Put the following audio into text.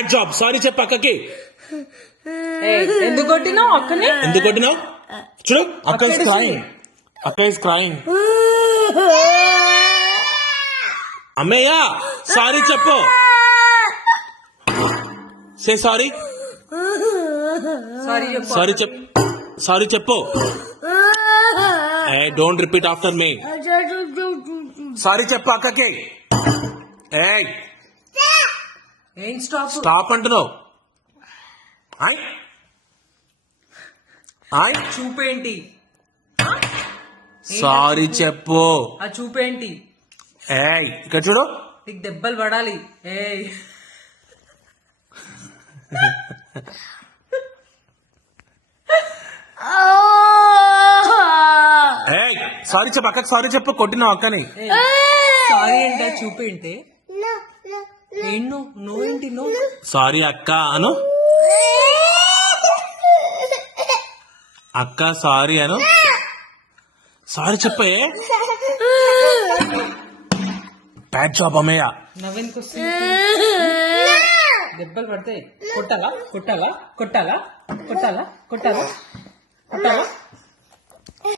Bad job. Sorry చెప్పు అక్కకి. ఎందుకు కొట్టినావు అక్కని? ఎందుకు కొట్టినావు? చూడు అక్క ఇస్ క్రైంగ్. అక్క ఇస్ క్రైంగ్. అమ్మయ్య సారీ చెప్పు. Say sorry. సారీ చెప్పు. సారీ చెప్పు. Don't repeat after me. Sorry చెప్పు అక్కకి. ఏం స్టాప్? స్టాప్ అంటున్నావు. చూపేంటి? సారీ చెప్పు. ఆ చూపేంటి? ఇక్కడ చూడు. నీకు దెబ్బలు పడాలి. సారీ చెప్పు అక్కకి. సారీ చెప్పు. కొట్టినావు అక్కని. సారీ ఏంటా? చూపేంటి? ఏంటో నువ్వేంటి? నువ్వు సారీ అక్క అను. అక్క సారీ అను. సారీ చెప్పే. బ్యాడ్ జాబ్ అమ్మయ్య. నవ్వెందుకు వస్తుంది? దెబ్బలు పడతాయి. కొట్టాలా? కొట్టాలా? కొట్టాలా? కొట్టాలా? కొట్టాలా? కొట్టాలా?